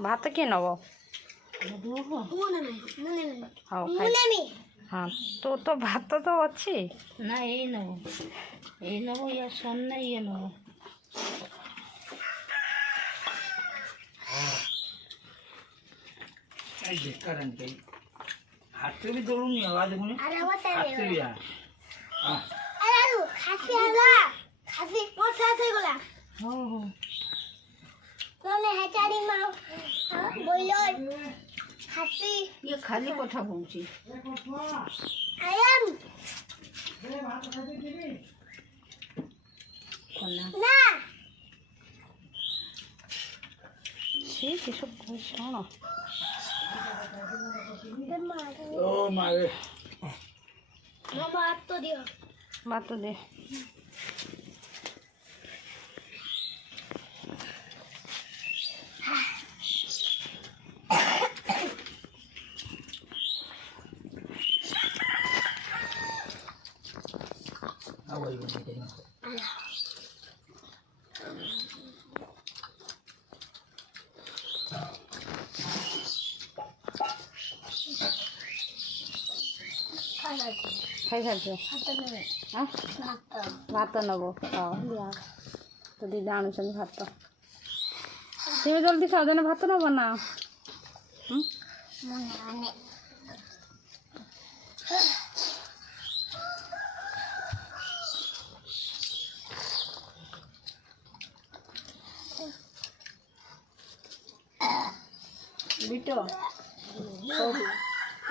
भात किए नब हाँ तो भात तो अच्छी ना यही नब या सोना ये नब हाथ भी दौड़ूंगी आवाज मुझे हाथ भी यार खासी आला खासी कौन सा से गोला हो तोने हेचारी मां बोलो खासी ये खाली कथा कहूँ आयम ना ठीक है सब कुछ ना ओ मारे मामा आप तो दियो बात तो दे वही बनी खाई सारी हाँ भात नब हाँ दिया तो दीदी आणुन भात तुम्हें जल्दी सजन भात नब ना बिटो सोलू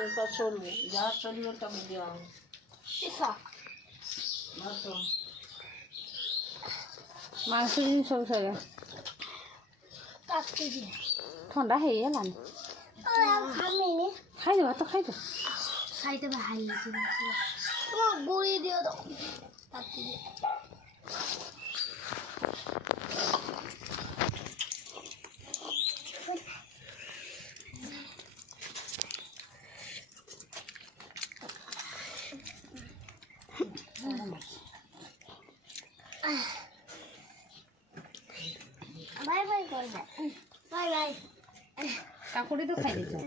तो सोलू जहाँ सोलू तब दिया मांस जिन सब सर काटी दियो ठंडा है ये लान खामे ने खाई दे भात खाई दे साइड में हाई वो गोली दियो तो काटी दियो बाय बाय कर दे बाय बाय काकुड़ी तो खाई दे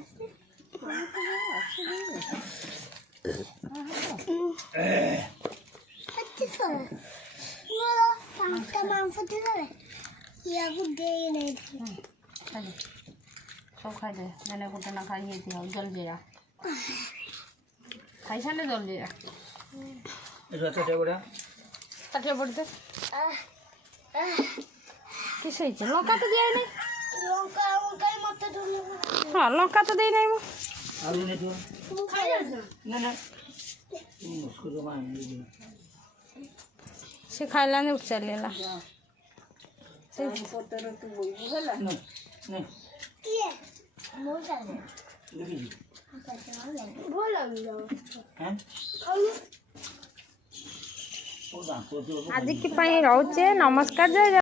अच्छी सर मोला पांचटा मांस दिले या गुडे नहीं खाई दे सब खाई दे मैंने गोटे ना खाई दिया जल जीरा खाई सारे जल जीरा काटिया पड़ते किस लंका तो दिया नहीं लंका लंका मत धुनी हाँ लंका तो दे नहीं आलू नहीं तो खाई जा ना ना उसको जो मान लीजिए से खाइला नहीं उच्चा लेला नहीं नहीं किए मोटा ने देखिए बोल लग जाओ हैं खाऊ वो दांत को जो आज की रोचे नमस्कार जय